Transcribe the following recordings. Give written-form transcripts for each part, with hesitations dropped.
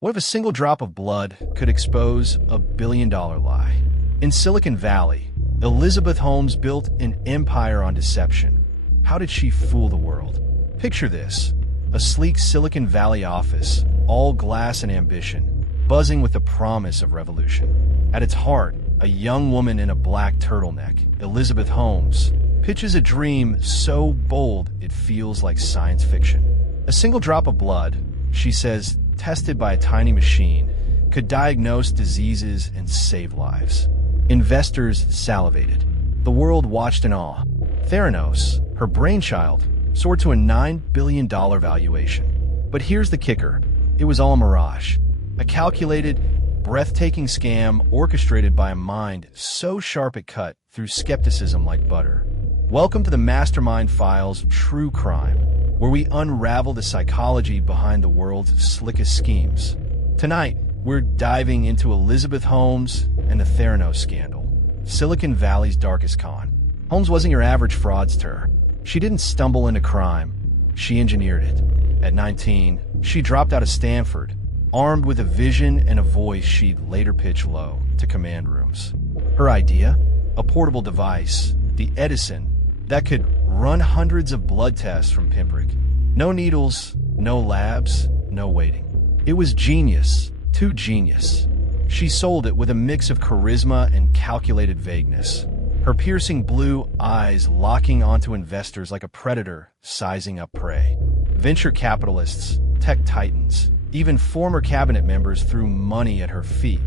What if a single drop of blood could expose a billion-dollar lie? In Silicon Valley, Elizabeth Holmes built an empire on deception. How did she fool the world? Picture this: a sleek Silicon Valley office, all glass and ambition, buzzing with the promise of revolution. At its heart, a young woman in a black turtleneck, Elizabeth Holmes, pitches a dream so bold it feels like science fiction. A single drop of blood, she says, tested by a tiny machine, could diagnose diseases and save lives. Investors salivated. The world watched in awe. Theranos, her brainchild, soared to a $9 billion valuation. But here's the kicker: it was all a mirage. A calculated, breathtaking scam orchestrated by a mind so sharp it cut through skepticism like butter. Welcome to the Mastermind Files True Crime, where we unravel the psychology behind the world's slickest schemes. Tonight, we're diving into Elizabeth Holmes and the Theranos scandal, Silicon Valley's darkest con. Holmes wasn't your average fraudster. She didn't stumble into crime. She engineered it. At 19, she dropped out of Stanford, armed with a vision and a voice she'd later pitch low to command rooms. Her idea? A portable device, the Edison, that could run hundreds of blood tests from pinprick. No needles, no labs, no waiting. It was genius, too genius. She sold it with a mix of charisma and calculated vagueness, her piercing blue eyes locking onto investors like a predator sizing up prey. Venture capitalists, tech titans, even former cabinet members threw money at her feet.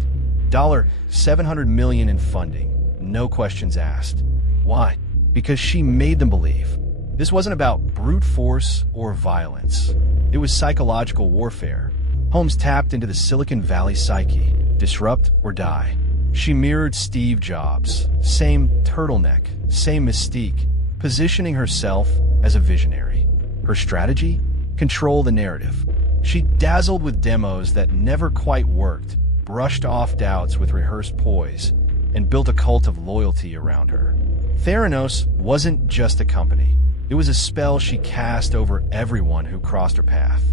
$700 million in funding, no questions asked. Why? Because she made them believe. This wasn't about brute force or violence. It was psychological warfare. Holmes tapped into the Silicon Valley psyche, disrupt or die. She mirrored Steve Jobs, same turtleneck, same mystique, positioning herself as a visionary. Her strategy? Control the narrative. She dazzled with demos that never quite worked, brushed off doubts with rehearsed poise, and built a cult of loyalty around her. Theranos wasn't just a company. It was a spell she cast over everyone who crossed her path.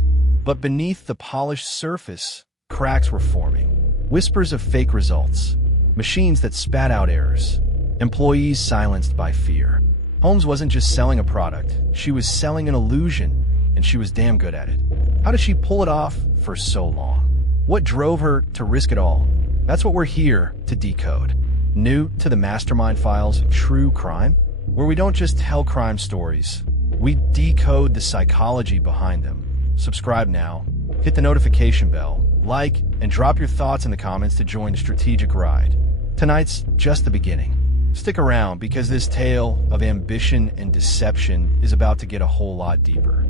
But beneath the polished surface, cracks were forming. Whispers of fake results, machines that spat out errors, employees silenced by fear. Holmes wasn't just selling a product, she was selling an illusion, and she was damn good at it. How did she pull it off for so long? What drove her to risk it all? That's what we're here to decode. New to the Mastermind Files True Crime, where we don't just tell crime stories, we decode the psychology behind them. Subscribe now, hit the notification bell, like, and drop your thoughts in the comments to join the strategic ride. Tonight's just the beginning. Stick around because this tale of ambition and deception is about to get a whole lot deeper.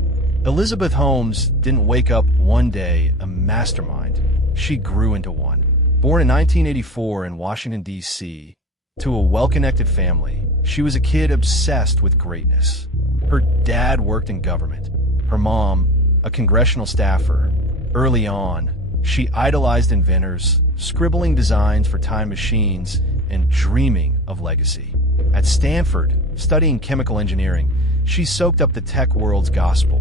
Elizabeth Holmes didn't wake up one day a mastermind. She grew into one. Born in 1984 in Washington, D.C., to a well-connected family, she was a kid obsessed with greatness. Her dad worked in government, her mom, a congressional staffer. Early on, she idolized inventors, scribbling designs for time machines, and dreaming of legacy. At Stanford, studying chemical engineering, she soaked up the tech world's gospel.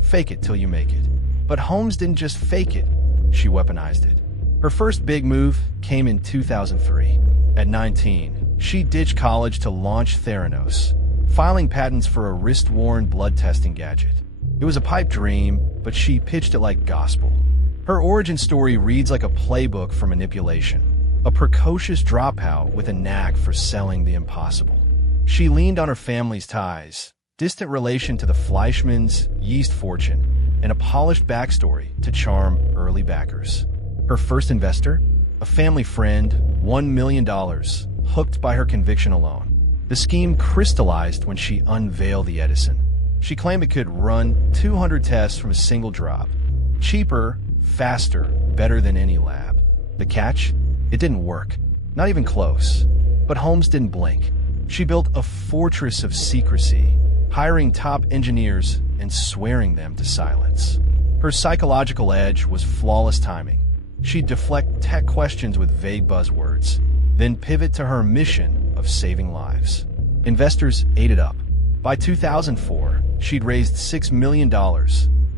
Fake it till you make it. But Holmes didn't just fake it, she weaponized it. Her first big move came in 2003. At 19, she ditched college to launch Theranos, filing patents for a wrist-worn blood testing gadget. It was a pipe dream, but she pitched it like gospel. Her origin story reads like a playbook for manipulation, a precocious dropout with a knack for selling the impossible. She leaned on her family's ties, distant relation to the Fleischmann's yeast fortune, and a polished backstory to charm early backers. Her first investor? A family friend, $1 million, hooked by her conviction alone. The scheme crystallized when she unveiled the Edison. She claimed it could run 200 tests from a single drop. Cheaper, faster, better than any lab. The catch? It didn't work. Not even close. But Holmes didn't blink. She built a fortress of secrecy, hiring top engineers and swearing them to silence. Her psychological edge was flawless timing. She'd deflect tech questions with vague buzzwords, then pivot to her mission of saving lives. Investors ate it up. By 2004, she'd raised $6 million.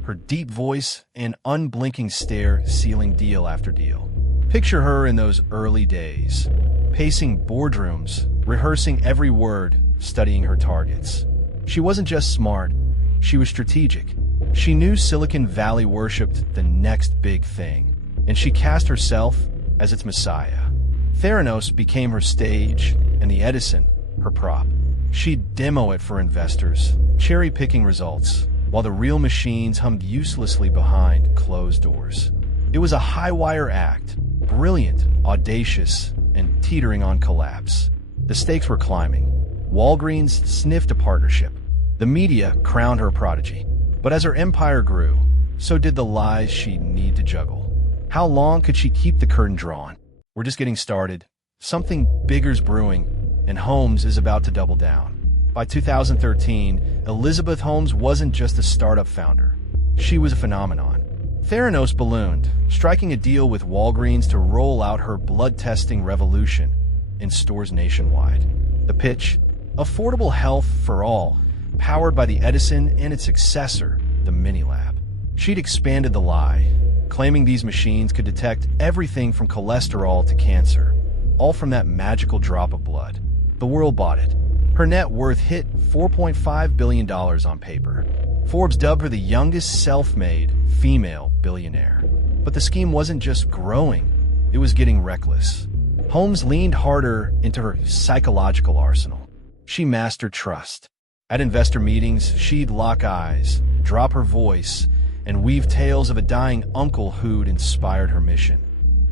her deep voice and unblinking stare sealing deal after deal. Picture her in those early days, pacing boardrooms, rehearsing every word, studying her targets. She wasn't just smart, she was strategic. She knew Silicon Valley worshipped the next big thing, and she cast herself as its messiah. Theranos became her stage, and the Edison, her prop. She'd demo it for investors, cherry-picking results, while the real machines hummed uselessly behind closed doors. It was a high-wire act, brilliant, audacious, and teetering on collapse. The stakes were climbing. Walgreens sniffed a partnership. The media crowned her prodigy. But as her empire grew, so did the lies she'd need to juggle. How long could she keep the curtain drawn? We're just getting started. Something bigger's brewing, and Holmes is about to double down. By 2013, Elizabeth Holmes wasn't just a startup founder. She was a phenomenon. Theranos ballooned, striking a deal with Walgreens to roll out her blood-testing revolution in stores nationwide. The pitch? Affordable health for all, powered by the Edison and its successor, the Minilab. She'd expanded the lie, claiming these machines could detect everything from cholesterol to cancer, all from that magical drop of blood. The world bought it. Her net worth hit $4.5 billion on paper. Forbes dubbed her the youngest self-made female billionaire. But the scheme wasn't just growing, it was getting reckless. Holmes leaned harder into her psychological arsenal. She mastered trust. At investor meetings, she'd lock eyes, drop her voice, and weave tales of a dying uncle who'd inspired her mission.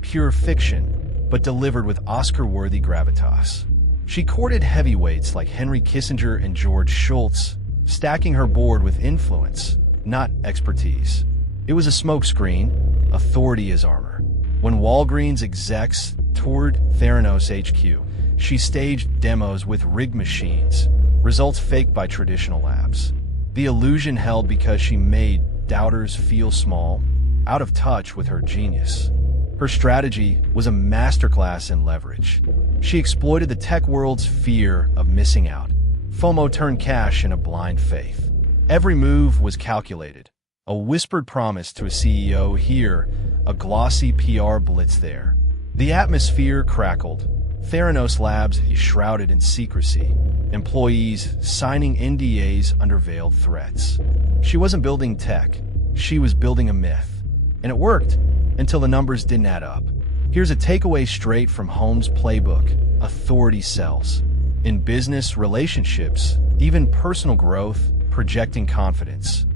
Pure fiction, but delivered with Oscar-worthy gravitas. She courted heavyweights like Henry Kissinger and George Shultz, stacking her board with influence, not expertise. It was a smokescreen, authority as armor. When Walgreens execs toured Theranos HQ, she staged demos with rigged machines, results faked by traditional labs. The illusion held because she made doubters feel small, out of touch with her genius. Her strategy was a masterclass in leverage. She exploited the tech world's fear of missing out. FOMO turned cash in a blind faith. Every move was calculated. A whispered promise to a CEO here, a glossy PR blitz there. The atmosphere crackled. Theranos Labs is shrouded in secrecy. Employees signing NDAs under veiled threats. She wasn't building tech. She was building a myth. And it worked, until the numbers didn't add up. Here's a takeaway straight from Holmes' playbook. Authority sells. In business, relationships, even personal growth, projecting confidence,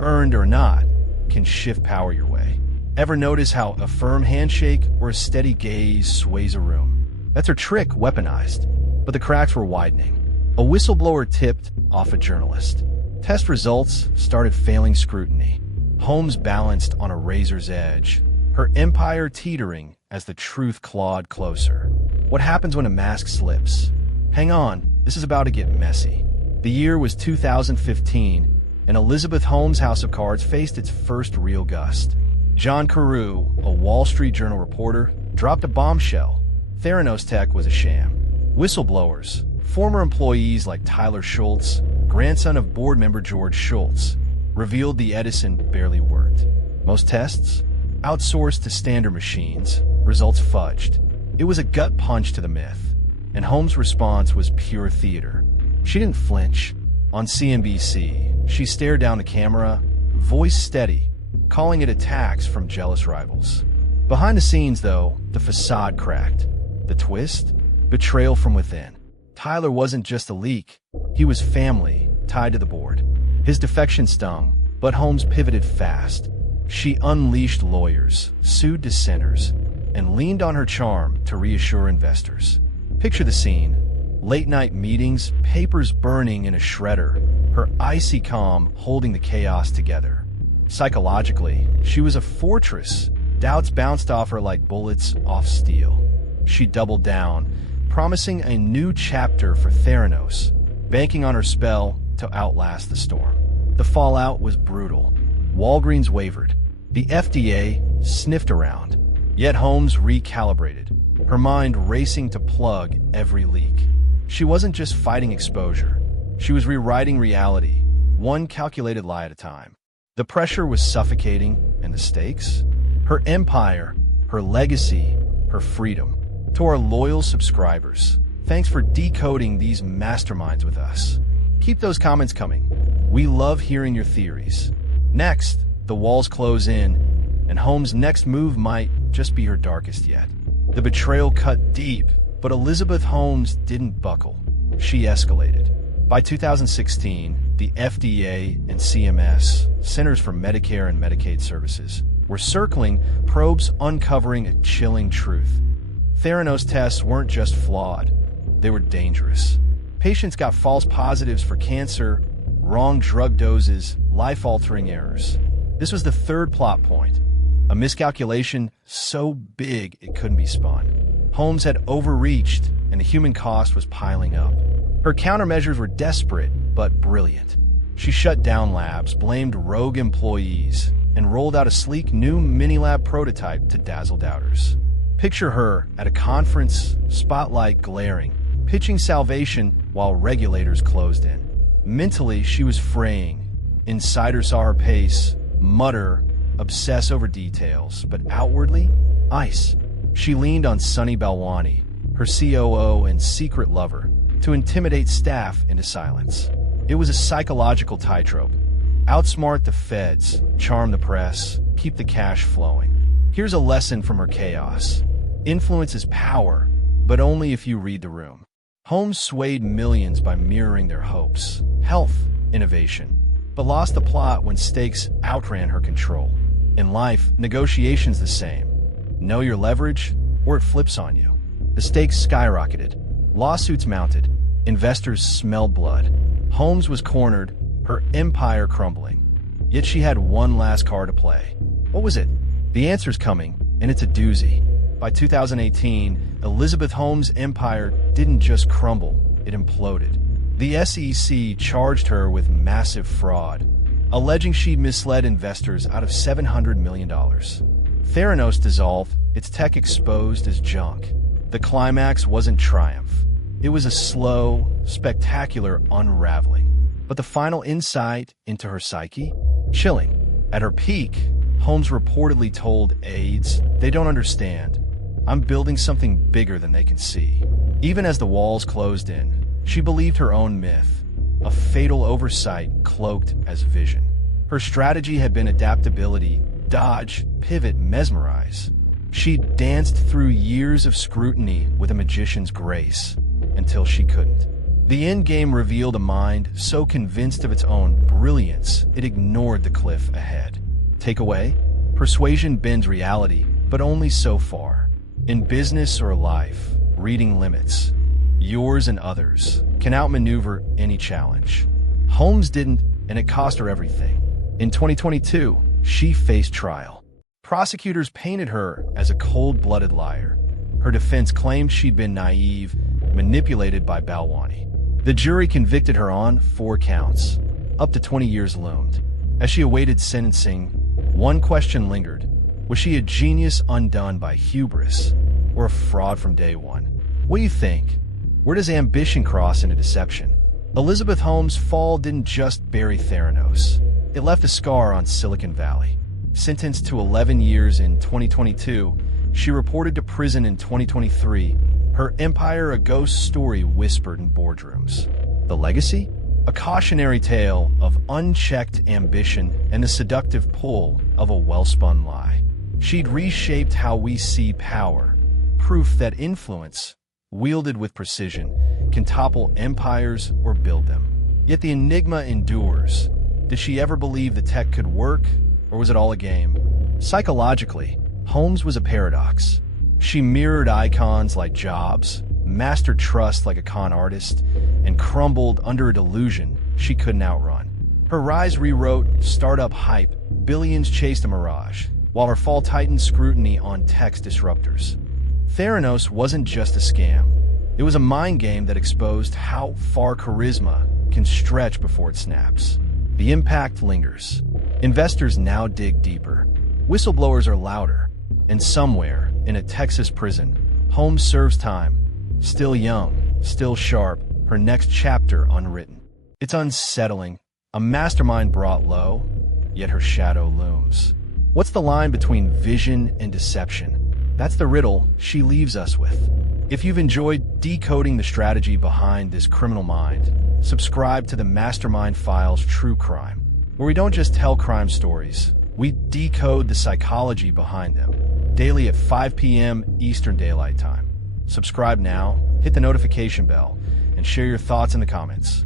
earned or not, can shift power your way. Ever notice how a firm handshake or a steady gaze sways a room? That's her trick weaponized. But the cracks were widening. A whistleblower tipped off a journalist. Test results started failing scrutiny. Holmes balanced on a razor's edge, her empire teetering as the truth clawed closer. What happens when a mask slips? Hang on, this is about to get messy. The year was 2015, and Elizabeth Holmes' House of Cards faced its first real gust. John Carew, a Wall Street Journal reporter, dropped a bombshell. Theranos Tech was a sham. Whistleblowers, former employees like Tyler Schultz, grandson of board member George Schultz, revealed the Edison barely worked. Most tests? Outsourced to standard machines, results fudged. It was a gut punch to the myth, and Holmes' response was pure theater. She didn't flinch. On CNBC, she stared down the camera, voice steady, calling it attacks from jealous rivals. Behind the scenes, though, the facade cracked. The twist? Betrayal from within. Tyler wasn't just a leak. He was family, tied to the board. His defection stung, but Holmes pivoted fast. She unleashed lawyers, sued dissenters, and leaned on her charm to reassure investors. Picture the scene. Late-night meetings, papers burning in a shredder, her icy calm holding the chaos together. Psychologically, she was a fortress. Doubts bounced off her like bullets off steel. She doubled down, promising a new chapter for Theranos, banking on her spell to outlast the storm. The fallout was brutal. Walgreens wavered. The FDA sniffed around. Yet Holmes recalibrated, her mind racing to plug every leak. She wasn't just fighting exposure. She was rewriting reality, one calculated lie at a time. The pressure was suffocating, and the stakes? Her empire, her legacy, her freedom. To our loyal subscribers, thanks for decoding these masterminds with us. Keep those comments coming. We love hearing your theories. Next, the walls close in, and Holmes' next move might just be her darkest yet. The betrayal cut deep, but Elizabeth Holmes didn't buckle. She escalated. By 2016, the FDA and CMS, Centers for Medicare and Medicaid Services, were circling probes uncovering a chilling truth. Theranos tests weren't just flawed, they were dangerous. Patients got false positives for cancer, wrong drug doses, life-altering errors. This was the third plot point, a miscalculation so big it couldn't be spun. Holmes had overreached, and the human cost was piling up. Her countermeasures were desperate, but brilliant. She shut down labs, blamed rogue employees, and rolled out a sleek new mini-lab prototype to dazzle doubters. Picture her at a conference, spotlight glaring, pitching salvation while regulators closed in. Mentally, she was fraying. Insiders saw her pace, mutter, obsess over details, but outwardly, ice. She leaned on Sunny Balwani, her COO and secret lover, to intimidate staff into silence. It was a psychological tightrope. Outsmart the feds, charm the press, keep the cash flowing. Here's a lesson from her chaos. Influence is power, but only if you read the room. Holmes swayed millions by mirroring their hopes, health, innovation, but lost the plot when stakes outran her control. In life, negotiation's the same. Know your leverage, or it flips on you. The stakes skyrocketed. Lawsuits mounted. Investors smelled blood. Holmes was cornered, her empire crumbling. Yet she had one last card to play. What was it? The answer's coming, and it's a doozy. By 2018, Elizabeth Holmes' empire didn't just crumble, it imploded. The SEC charged her with massive fraud, alleging she misled investors out of $700 million. Theranos dissolved, its tech exposed as junk. The climax wasn't triumph. It was a slow, spectacular unraveling. But the final insight into her psyche? Chilling. At her peak, Holmes reportedly told aides, "They don't understand. I'm building something bigger than they can see." Even as the walls closed in, she believed her own myth, a fatal oversight cloaked as vision. Her strategy had been adaptability, dodge, pivot, mesmerize. She danced through years of scrutiny with a magician's grace, until she couldn't. The endgame revealed a mind so convinced of its own brilliance, it ignored the cliff ahead. Takeaway? Persuasion bends reality, but only so far. In business or life, reading limits, yours and others, can outmaneuver any challenge. Holmes didn't, and it cost her everything. In 2022, she faced trial. Prosecutors painted her as a cold-blooded liar. Her defense claimed she'd been naive, manipulated by Balwani. The jury convicted her on 4 counts. Up to 20 years loomed. As she awaited sentencing, one question lingered. Was she a genius undone by hubris, or a fraud from day one? What do you think? Where does ambition cross into deception? Elizabeth Holmes' fall didn't just bury Theranos. It left a scar on Silicon Valley. Sentenced to 11 years in 2022, she reported to prison in 2023, her empire a ghost story whispered in boardrooms. The legacy? A cautionary tale of unchecked ambition and the seductive pull of a well-spun lie. She'd reshaped how we see power, proof that influence, wielded with precision, can topple empires or build them. Yet the enigma endures. Did she ever believe the tech could work, or was it all a game? Psychologically, Holmes was a paradox. She mirrored icons like Jobs, mastered trust like a con artist, and crumbled under a delusion she couldn't outrun. Her rise rewrote startup hype, billions chased a mirage, while her fall tightened scrutiny on tech's disruptors. Theranos wasn't just a scam. It was a mind game that exposed how far charisma can stretch before it snaps. The impact lingers. Investors now dig deeper. Whistleblowers are louder. And somewhere, in a Texas prison, Holmes serves time. Still young, still sharp, her next chapter unwritten. It's unsettling. A mastermind brought low, yet her shadow looms. What's the line between vision and deception? That's the riddle she leaves us with. If you've enjoyed decoding the strategy behind this criminal mind, subscribe to the Mastermind Files True Crime, where we don't just tell crime stories, we decode the psychology behind them. Daily at 5 p.m. Eastern Daylight Time. Subscribe now, hit the notification bell, and share your thoughts in the comments.